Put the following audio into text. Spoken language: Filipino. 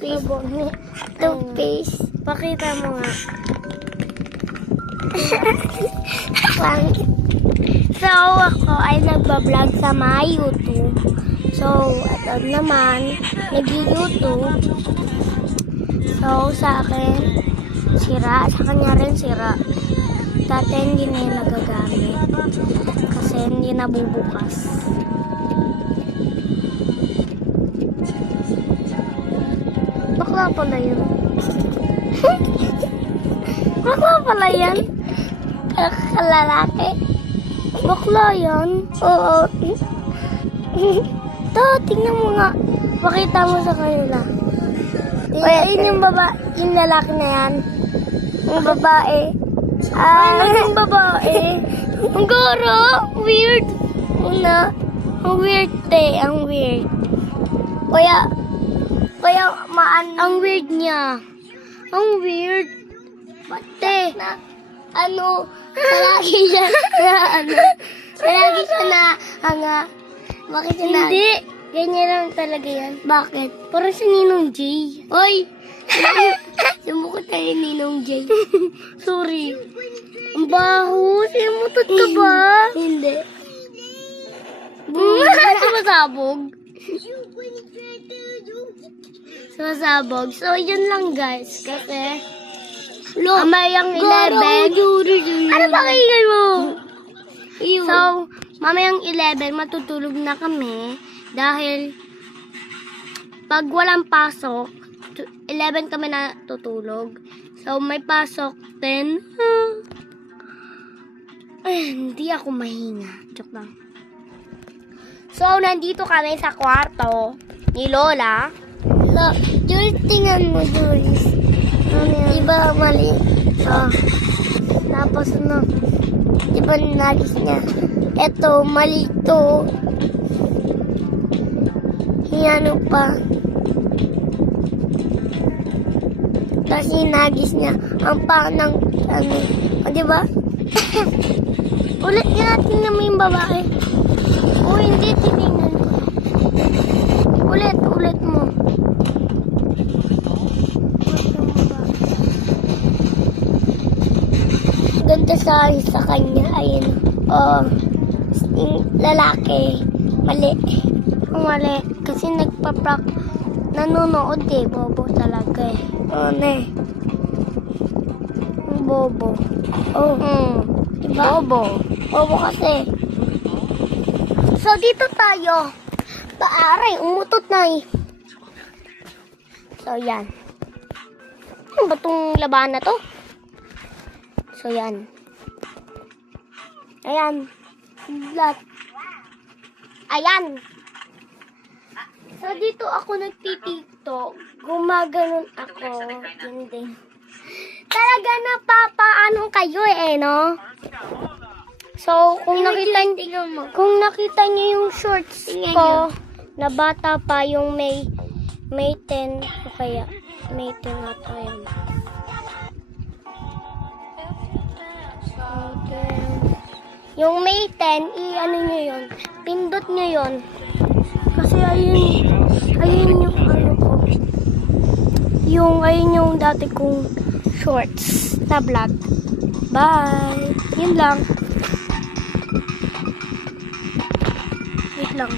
Toothpaste. Pakita mo nga. So, ako ay nagbablog sa my YouTube. So, ito naman, nag-YouTube. So, sa akin, sira. Sa kanya rin sira. Dati hindi na yung nagagamit. Kasi hindi nabubukas. Bakla pala yun. Bakla pala yan. Kalalaki. Bakla yan. Oo. Ito, tingnan mo nga. Pakita mo sa kanila. Ayun yung yung lalaki na yan. Yung babae. Yung babae. Ang garo. Weird. Ang weird ang weird. Kaya ang weird niya. Ang weird. Pate. Palagi siya palagi siya na bakit siya Hindi. Ganyan lang talaga yan. Bakit? Parang si Ninong J. Hoy! Sumukot tayo ni Ninong J. Sorry. Ang baho. Simutot ka ba? Hindi. Sumasabog. Sumasabog. So, yun lang guys. Kasi, mamayang 11. Ano ba kayo mo? So, mamayang 11, matutulog na kami. Dahil, pag walang pasok, 11 kami na tutulog. So, may pasok 10. Hindi ako mahinga. Joke lang. So, nandito kami sa kwarto ni Lola. So, Jules, tingnan mo, Jules. Diba mali? Tapos diba nagis niya? Eto, mali to. Hiyano pa. Tapos hinagis niya ang panang diba? Ulit nga, tingnan mo yung babae. O hindi, tinignan ko. Ulit mo. Ganda sa kanya, ayun. Yung lalaki, mali. Mali, kasi nagpa-prank, nanonood bobo talaga ne. Bobo. Diba? Bobo kasi. So, dito tayo. Paaray, umutot na So, yan. Ano ba itong labahan na to? So, yan. Ayan. Ayan. So, dito ako nagtitiktok. Gumaganon ako. Hindi. Talaga napapaano kayo no? So, kung nakita niyo yung shorts ko, na bata pa yung May 10, o kaya May 10 ata yun. Yung May 10, i-ano nyo yun, pindot nyo yun. Kasi ayun yung ko. Ayun yung dati kong shorts na vlog. Bye! Yun lang. Wait lang.